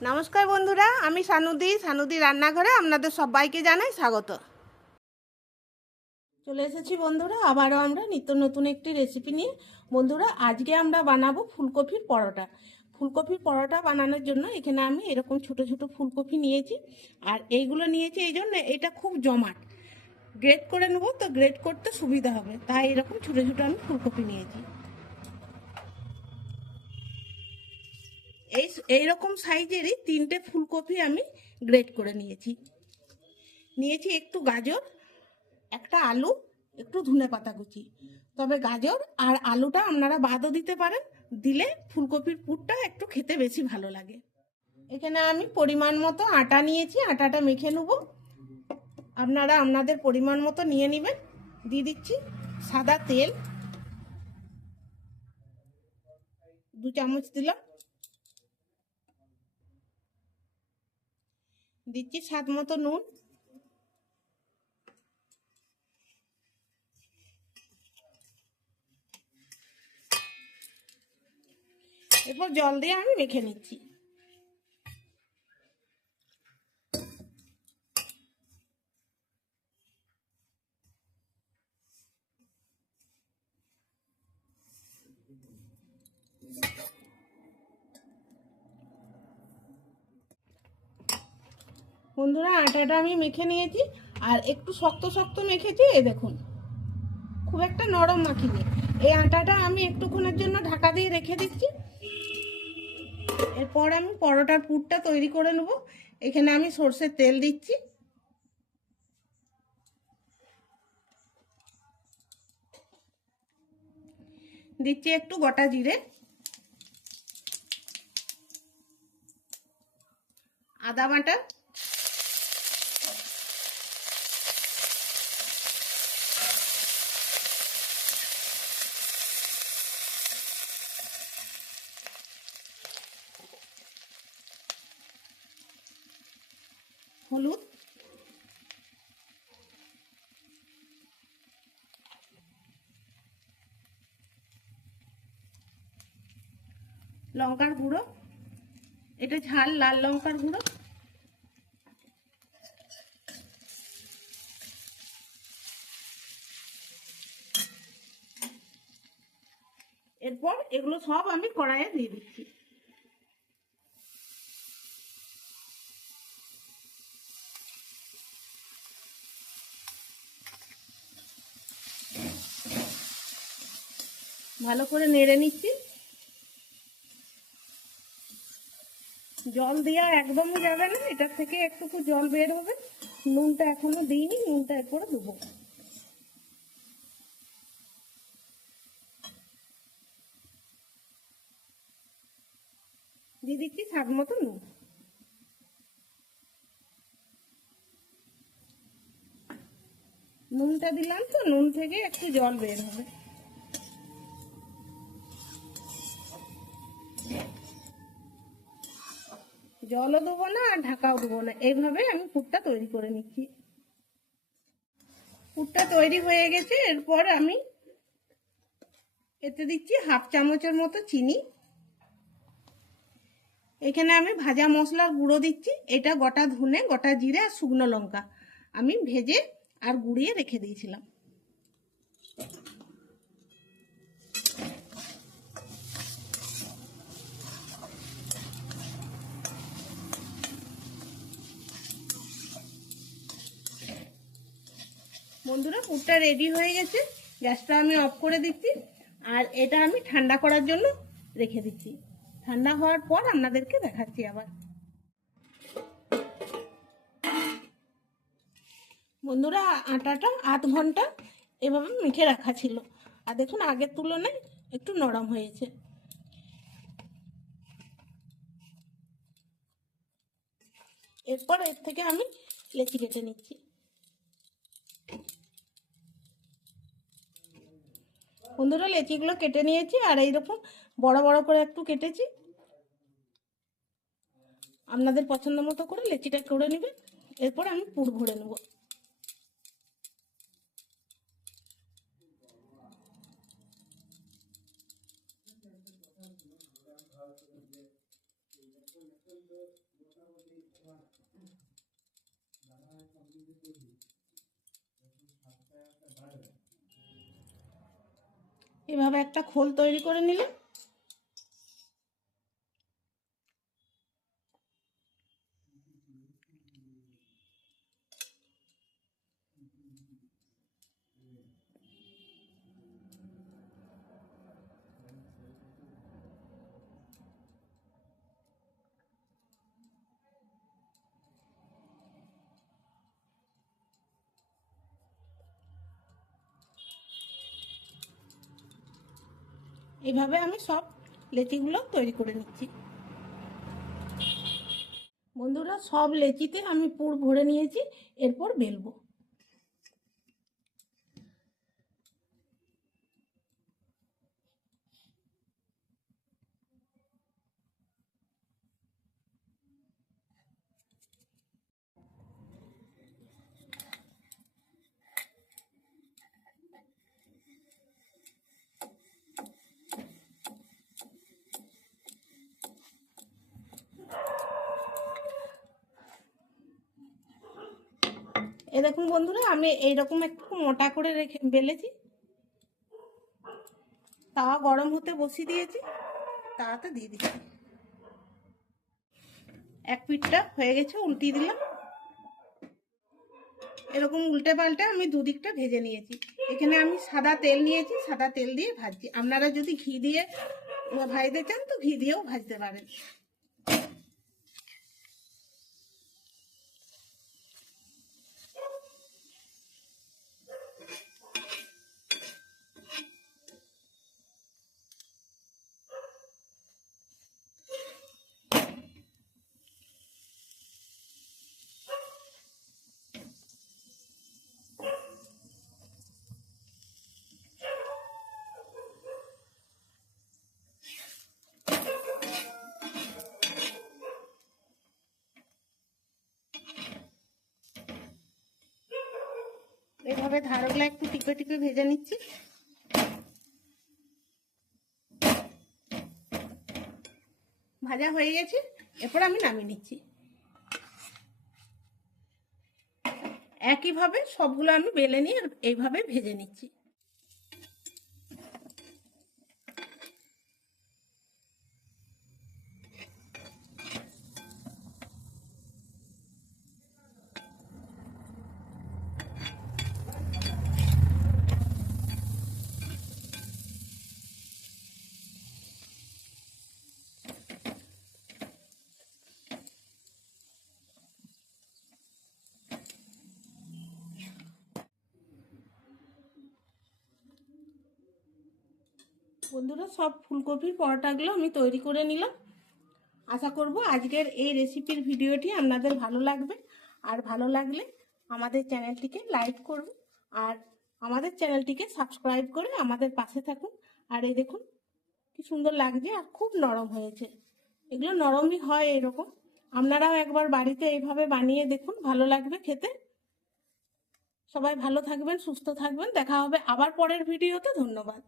নমস্কার বন্ধুরা, আমি সানুদি সানুদি রান্নাঘরে আপনাদের সবাইকে জানাই স্বাগত। চলে এসেছি বন্ধুরা, আবারও আমরা নিত্য নতুন একটি রেসিপি নিয়ে। বন্ধুরা, আজকে আমরা বানাবো ফুলকপির পরোটা। ফুলকপির পরোটা বানানোর জন্য এখানে আমি এরকম ছোট ছোট ফুলকপি নিয়েছি, আর এইগুলো নিয়েছি এই জন্য এটা খুব জমাট। গ্রেট করে নেব, তো গ্রেট করতে সুবিধা হবে, তাই এরকম ছোট ছোট আমি ফুলকপি নিয়েছি। এই এইরকম সাইজেরই তিনটে ফুলকপি আমি গ্রেট করে নিয়েছি। নিয়েছি একটু গাজর, একটা আলু, একটু ধনে পাতা কুচি। তবে গাজর আর আলুটা আপনারা বাদও দিতে পারেন, দিলে ফুলকপির পুরটা একটু খেতে বেশি ভালো লাগে। এখানে আমি পরিমাণ মতো আটা নিয়েছি, আটাটা মেখে নেব। আপনারা আপনাদের পরিমাণ মতো নিয়ে নেবেন। দিয়ে দিচ্ছি সাদা তেল। দু চামচ দিলাম। দিচ্ছি স্বাদ মতো নুন। এরপর জল দিয়ে আমি মেখে নিচ্ছি। বন্ধুরা, আটাটা আমি মেখে নিয়েছি, আর একটু শক্ত শক্ত মেখেছি এ দেখুন। খুব একটা নরম মাখিনি। এই আটাটা আমি একটুক্ষণের জন্য ঢাকা দিয়ে রেখে দিচ্ছি। এরপর আমি পরোটার পুরটা তৈরি করে নেব। এখানে আমি সর্ষের তেল দিচ্ছি। দিচ্ছি একটু গোটা জিরে। আদা বাটা। হলুদ। লঙ্কার গুঁড়ো। এটা ঝাল, লাল লঙ্কার গুঁড়ো। এরপর এগুলো সব আমি কড়াইয়ে দিয়ে দিচ্ছি। ভালো করে নেড়ে নিচ্ছি। জল দেওয়া একদমই যাবে না, এটার থেকে একটুকু জল বের হবে। নুনটা এখনও দিইনি, নুনটা এরপরে দেবো। দিয়ে দিচ্ছি স্বাদ মতো নুন। নুনটা দিলাম তো, নুন থেকে একটু জল বের হবে। জলও দেবো না, আর ঢাকাও দেবো না। এইভাবে আমি পুরটা তৈরি করে নিচ্ছি। পুরটা তৈরি হয়ে গেছে, এরপর আমি এতে দিচ্ছি হাফ চামচের মতো চিনি। এখানে আমি ভাজা মশলার গুঁড়ো দিচ্ছি, এটা গোটা ধুনে, গোটা জিরে আর শুকনো লঙ্কা। আমি ভেজে আর গুঁড়িয়ে রেখে দিয়েছিলাম। বন্ধুরা পুরটা রেডি হয়ে গেছে। গ্যাসটা আমি অফ করে দিচ্ছি। আর এটা আমি ঠান্ডা করার জন্য রেখে দিচ্ছি। ঠান্ডা হওয়ার পর আপনাদেরকে দেখাচ্ছি আবার। বন্ধুরা, আটাটা আধ ঘণ্টা এভাবে মেখে রাখা ছিল। আর দেখুন, আগের তুলনায় একটু নরম হয়েছে। এরপর এর থেকে আমি লেচি কেটে নিচ্ছি। বন্ধুরা লেচিগুলো কেটে নিয়েছি, আর এইরকম বড় বড় করে একটু কেটেছি আপনাদের পছন্দ মতো করে লেচিটা করে নেবেন এরপর আমি পুর ভরে নেব Thank you. এভাবে একটা খোল তৈরি করে নিলাম এইভাবে আমি সব লেচিগুলো তৈরি করে নিচ্ছি। বন্ধুরা, সব লেচিতে আমি পুর ভরে নিয়েছি, এরপর বেলবো। এ দেখুন বন্ধুরা, আমি এইরকম একটু মোটা করে রেখে বেলেছি। তাওয়া গরম হতে বসিয়ে দিয়েছি তাওয়াতে দিয়ে দিচ্ছি। এক পিঠটা হয়ে গেছে, উল্টিয়ে দিলাম। এরকম উল্টে পাল্টে আমি দুদিকটা ভেজে নিয়েছি। এখানে আমি সাদা তেল নিয়েছি, সাদা তেল দিয়ে ভাজছি। আপনারা যদি ঘি দিয়ে ভাজতে চান তো ঘি দিয়েও ভাজতে পারেন। এভাবে ধারগুলো একটু টিপে টিপে ভেজে নিচ্ছি। ভাজা হয়ে গেছে, এরপর আমি নামিয়ে নিচ্ছি। একইভাবে সবগুলো আমি বেলে নিয়ে এইভাবে ভেজে নিচ্ছি। বন্ধুরা, সব ফুলকপির পরোটাগুলো আমি তৈরি করে নিলাম। আশা করব আজকের এই রেসিপির ভিডিওটি আপনাদের ভালো লাগবে। আর ভালো লাগলে আমাদের চ্যানেলটিকে লাইক করুন আর আমাদের চ্যানেলটিকে সাবস্ক্রাইব করে আমাদের পাশে থাকুন। আর এই দেখুন, কি সুন্দর লাগছে আর খুব নরম হয়েছে। এগুলো নরমই হয় এরকম। আপনারাও একবার বাড়িতে এইভাবে বানিয়ে দেখুন, ভালো লাগবে খেতে। সবাই ভালো থাকবেন, সুস্থ থাকবেন। দেখা হবে আবার পরের ভিডিওতে। ধন্যবাদ।